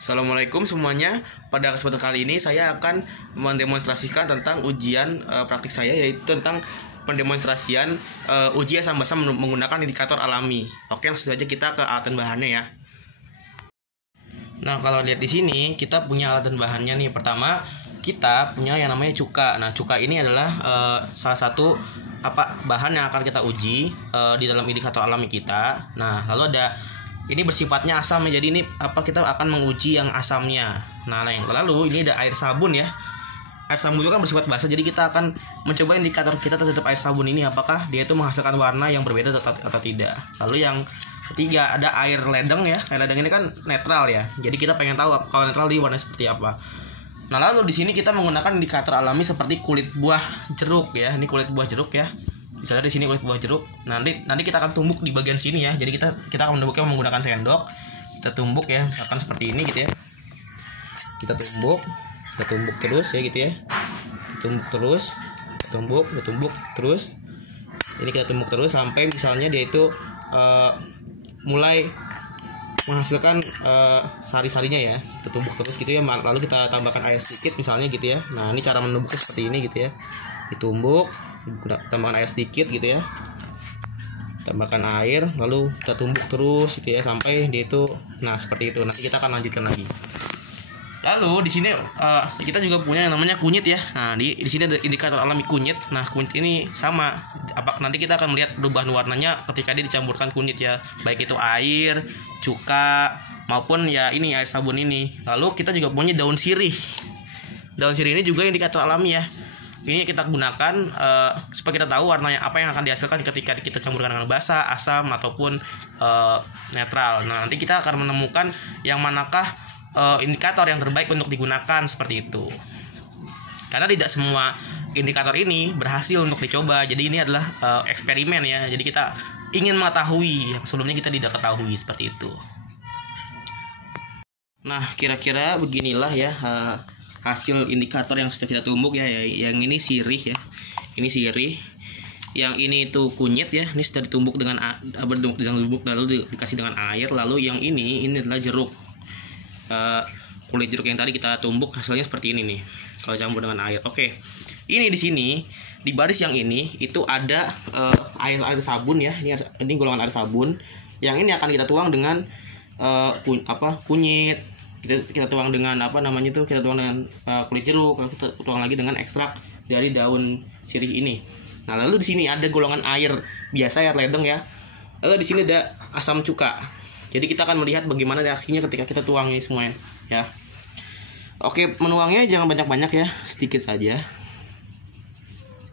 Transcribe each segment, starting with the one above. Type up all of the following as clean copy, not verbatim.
Assalamualaikum semuanya. Pada kesempatan kali ini saya akan mendemonstrasikan tentang ujian praktik saya, yaitu tentang pendemonstrasian uji asam basa menggunakan indikator alami. Oke, langsung saja kita ke alat dan bahannya ya. Nah, kalau lihat di sini kita punya alat dan bahannya nih. Pertama, kita punya yang namanya cuka. Nah, cuka ini adalah salah satu bahan yang akan kita uji di dalam indikator alami kita. Nah, lalu ini bersifatnya asam ya, jadi ini kita akan menguji yang asamnya. Nah, lalu ini ada air sabun ya. Air sabun itu kan bersifat basa, jadi kita akan mencoba indikator kita terhadap air sabun ini, apakah dia itu menghasilkan warna yang berbeda atau tidak. Lalu yang ketiga ada air ledeng ya. Air ledeng ini kan netral ya, jadi kita pengen tahu kalau netral dia warna seperti apa. Nah, lalu di sini kita menggunakan indikator alami seperti kulit buah jeruk ya. Ini kulit buah jeruk ya. Misalnya di sini kulit buah jeruk. Nanti kita akan tumbuk di bagian sini ya. Jadi kita akan menumbuknya menggunakan sendok. Kita tumbuk ya, misalkan seperti ini gitu ya. Kita tumbuk terus ya gitu ya. Tumbuk terus, tumbuk terus. Ini kita tumbuk terus sampai misalnya dia itu mulai menghasilkan sari-sarinya ya. Kita tumbuk terus gitu ya. Lalu kita tambahkan air sedikit misalnya gitu ya. Nah, ini cara menumbuknya seperti ini gitu ya. Ditumbuk, tambahkan air sedikit gitu ya, tambahkan air, lalu kita tumbuk terus gitu ya sampai dia itu seperti itu. Nanti kita akan lanjutkan lagi. Lalu di sini kita juga punya yang namanya kunyit ya. Nah, di sini ada indikator alami kunyit. Nah, kunyit ini sama, nanti kita akan melihat perubahan warnanya ketika dia dicampurkan kunyit ya, baik itu air, cuka maupun ya ini air sabun ini. Lalu kita juga punya daun sirih. Daun sirih ini juga indikator alami ya. Ini kita gunakan supaya kita tahu warnanya apa yang akan dihasilkan ketika kita campurkan dengan basa, asam ataupun netral. Nah, nanti kita akan menemukan yang manakah indikator yang terbaik untuk digunakan seperti itu. Karena tidak semua indikator ini berhasil untuk dicoba. Jadi ini adalah eksperimen ya. Jadi kita ingin mengetahui yang sebelumnya kita tidak ketahui seperti itu. Nah, kira-kira beginilah ya hasil indikator yang sudah kita tumbuk ya. Yang ini sirih ya, ini sirih. Yang ini itu kunyit ya, ini sudah ditumbuk dengan tumbuk lalu dikasih dengan air. Lalu yang ini adalah jeruk, kulit jeruk yang tadi kita tumbuk, hasilnya seperti ini nih kalau campur dengan air. Oke, ini di sini di baris yang ini itu ada air sabun ya. Ini golongan air sabun. Yang ini akan kita tuang dengan kunyit. Kita tuang dengan kita tuang dengan kulit jeruk, lalu kita tuang lagi dengan ekstrak dari daun sirih ini. Nah, lalu di sini ada golongan air biasa, air ledeng ya. Lalu di sini ada asam cuka. Jadi kita akan melihat bagaimana reaksinya ketika kita tuang ini semuanya ya. Oke, menuangnya jangan banyak-banyak ya, sedikit saja.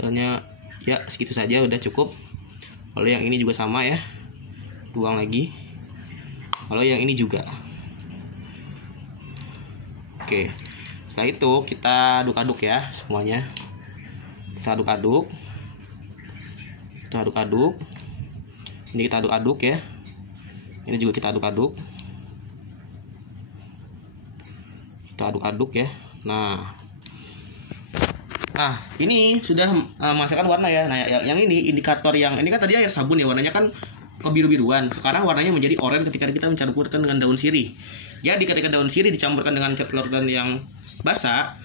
Soalnya ya segitu saja udah cukup. Lalu yang ini juga sama ya, tuang lagi. Lalu yang ini juga. Oke, setelah itu kita aduk-aduk ya semuanya. Kita aduk-aduk. Ini kita aduk-aduk ya. Ini juga kita aduk-aduk. Kita aduk-aduk ya. Nah, ini sudah menghasilkan warna ya. Nah, yang ini indikator yang ini kan tadi air sabun ya, warnanya kan kebiru-biruan. Sekarang warnanya menjadi oranye ketika kita mencampurkan dengan daun sirih. Jadi ketika daun sirih dicampurkan dengan larutan yang basah,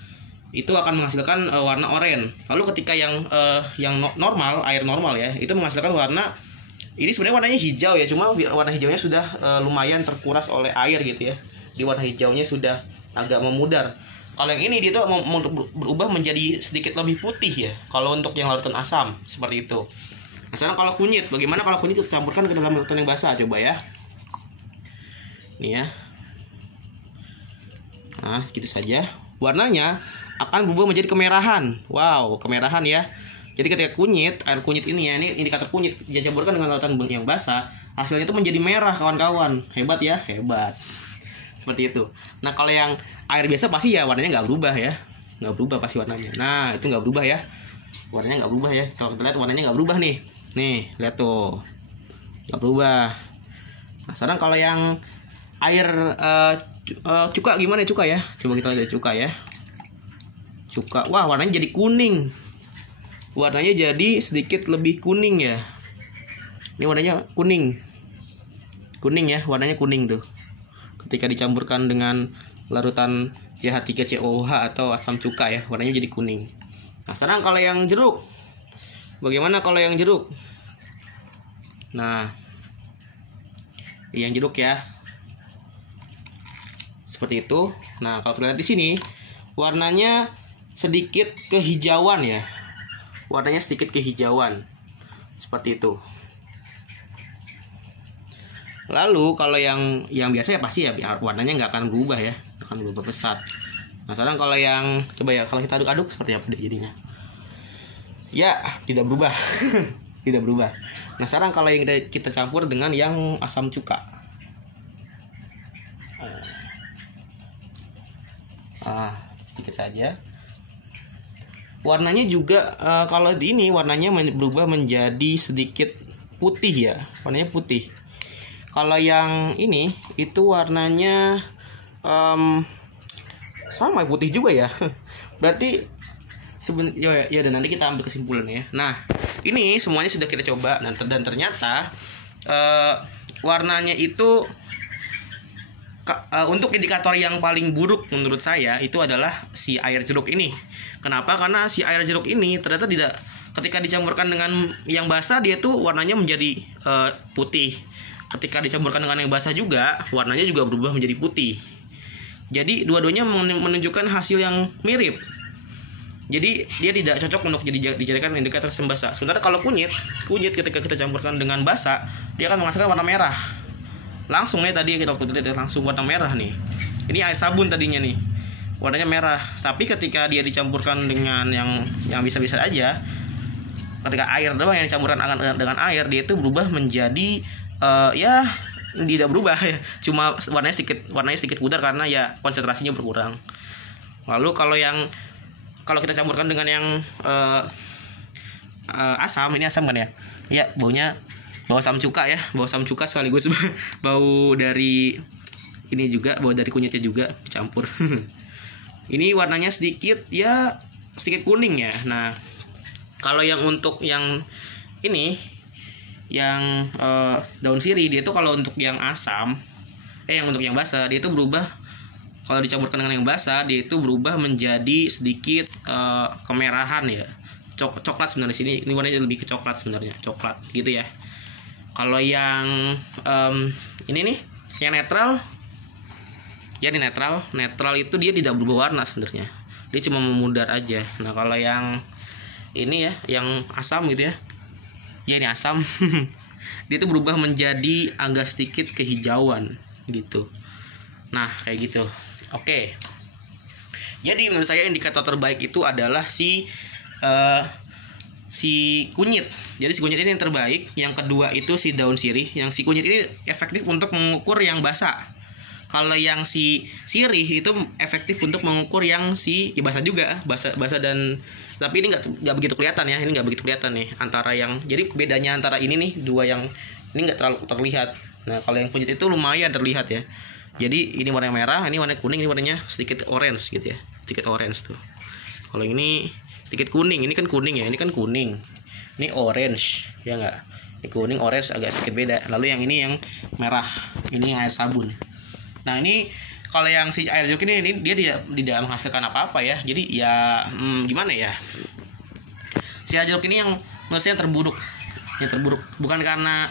itu akan menghasilkan warna oranye. Lalu ketika yang normal, air normal ya, itu menghasilkan warna, ini sebenarnya warnanya hijau ya, cuma warna hijaunya sudah lumayan terkuras oleh air gitu ya. Di warna hijaunya sudah agak memudar. Kalau yang ini dia tuh mau berubah menjadi sedikit lebih putih ya. Kalau untuk yang larutan asam seperti itu. Nah, sekarang kalau kunyit, bagaimana kalau kunyit kita campurkan ke dalam larutan yang basah, coba ya. Nih ya. Nah, gitu saja. Warnanya akan berubah menjadi kemerahan. Wow, kemerahan ya. Jadi ketika air kunyit ini ya, ini indikator kunyit, dicampurkan dengan lautan yang basah, hasilnya itu menjadi merah kawan-kawan. Hebat ya, hebat. Seperti itu. Nah, kalau yang air biasa pasti ya warnanya nggak berubah ya. Nggak berubah pasti warnanya. Nah, itu nggak berubah ya. Warnanya nggak berubah ya. Kalau kita lihat warnanya nggak berubah nih. Nih, lihat tuh. Nggak berubah. Nah, sekarang kalau yang air cuka gimana cuka ya? Coba kita lihat cuka ya. Cuka, wah warnanya jadi kuning. Warnanya jadi sedikit lebih kuning ya. Ini warnanya kuning. Kuning ya, warnanya kuning tuh. ketika dicampurkan dengan larutan CH3COOH atau asam cuka ya, warnanya jadi kuning. Nah, sekarang kalau yang jeruk, bagaimana kalau yang jeruk? Nah, yang jeruk ya, seperti itu. Nah, kalau kita lihat di sini, warnanya sedikit kehijauan ya, warnanya sedikit kehijauan, seperti itu. Lalu kalau yang biasa ya pasti ya warnanya nggak akan berubah ya, akan berubah pesat. Nah, sekarang kalau yang coba ya, kalau kita aduk-aduk seperti apa jadinya? Ya, tidak berubah. Tidak berubah. Nah, sekarang kalau yang kita campur dengan yang asam cuka. Sedikit saja. Warnanya juga kalau di ini warnanya berubah menjadi sedikit putih ya, warnanya putih. Kalau yang ini itu warnanya sama putih juga ya. Berarti ya dan nanti kita ambil kesimpulannya ya. Nah, ini semuanya sudah kita coba dan ternyata warnanya itu untuk indikator yang paling buruk menurut saya itu adalah si air jeruk ini. Kenapa? Karena si air jeruk ini ternyata tidak, ketika dicampurkan dengan yang basah dia tuh warnanya menjadi putih. Ketika dicampurkan dengan yang basah juga warnanya juga berubah menjadi putih. Jadi dua-duanya menunjukkan hasil yang mirip. Jadi dia tidak cocok untuk dijadikan indikator asam basa. Sementara kalau kunyit ketika kita campurkan dengan basa, dia akan menghasilkan warna merah. Langsung nih tadi kita lihat langsung warna merah nih. Ini air sabun tadinya nih, warnanya merah. Tapi ketika dia dicampurkan dengan yang bisa-bisa aja, ketika air doang yang dicampurkan dengan air, dia itu berubah menjadi ya tidak berubah ya, cuma warnanya sedikit pudar karena ya konsentrasinya berkurang. Lalu kalau kita campurkan dengan yang asam, ini asam kan ya? Ya, baunya bau asam cuka ya, bau asam cuka sekaligus bau dari ini juga, bau dari kunyitnya juga dicampur. Ini warnanya sedikit kuning ya. Nah, kalau yang untuk yang ini yang daun sirih, dia itu kalau untuk yang asam untuk yang basah dia itu berubah, kalau dicampurkan dengan yang basah dia itu berubah menjadi sedikit kemerahan ya, coklat sebenarnya. Sini ini warnanya lebih ke coklat sebenarnya, coklat gitu ya. Kalau yang ini nih yang netral ya, di netral itu dia tidak berubah warna sebenarnya, dia cuma memudar aja. Nah, kalau yang ini ya yang asam gitu ya, ini asam dia tuh berubah menjadi agak sedikit kehijauan gitu. Nah, kayak gitu. Oke. Jadi menurut saya indikator terbaik itu adalah si kunyit. Jadi si kunyit ini yang terbaik. Yang kedua itu si daun sirih. Yang si kunyit ini efektif untuk mengukur yang basah. Kalau yang si sirih itu efektif untuk mengukur yang si basah juga, basah dan tapi ini nggak begitu kelihatan ya, ini nggak begitu kelihatan nih antara yang, jadi bedanya antara ini nih dua yang ini nggak terlalu terlihat. Nah, kalau yang kunyit itu lumayan terlihat ya. Jadi ini warna merah, ini warna kuning, ini warnanya sedikit orange gitu ya, sedikit orange tuh. Kalau ini sedikit kuning, ini kan kuning ya, ini kan kuning, ini orange ya nggak? Ini kuning orange agak sedikit beda. Lalu yang ini yang merah, ini air sabun. Nah, ini kalau yang si air jeruk ini dia tidak menghasilkan apa-apa ya. Jadi ya gimana ya, si air jeruk ini yang menurut saya terburuk. Yang terburuk bukan karena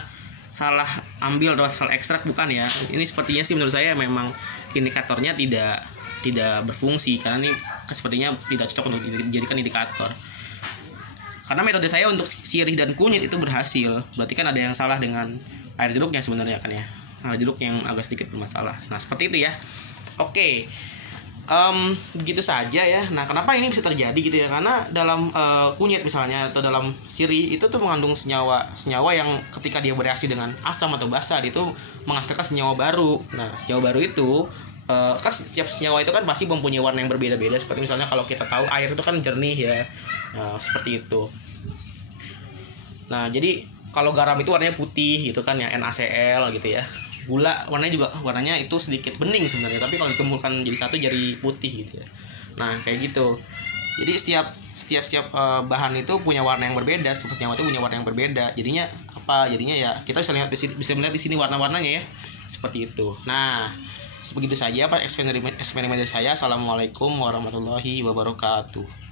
salah ambil atau salah ekstrak, bukan ya. Ini sepertinya sih menurut saya memang indikatornya tidak berfungsi, karena ini sepertinya tidak cocok untuk dijadikan indikator. Karena metode saya untuk sirih dan kunyit itu berhasil, berarti kan ada yang salah dengan air jeruknya sebenarnya kan ya. Air jeruk yang agak sedikit bermasalah. Nah, seperti itu ya. Oke. Begitu saja ya. Nah, kenapa ini bisa terjadi gitu ya? Karena dalam kunyit misalnya atau dalam sirih itu tuh mengandung senyawa yang ketika dia bereaksi dengan asam atau basa, dia itu menghasilkan senyawa baru. Nah, senyawa baru itu kan setiap senyawa itu kan pasti mempunyai warna yang berbeda-beda. Seperti misalnya kalau kita tahu air itu kan jernih ya. Nah, seperti itu. Nah, jadi kalau garam itu warnanya putih gitu kan ya, NaCl gitu ya. Gula warnanya itu sedikit bening sebenarnya, tapi kalau dikumpulkan jadi satu jadi putih gitu ya. Nah, kayak gitu. Jadi setiap bahan itu punya warna yang berbeda, setiap senyawa itu punya warna yang berbeda. Jadinya apa? Jadinya ya kita bisa melihat di sini warna-warnanya ya. Seperti itu. Nah, Begitu saja eksperimen dari saya. Assalamualaikum warahmatullahi wabarakatuh.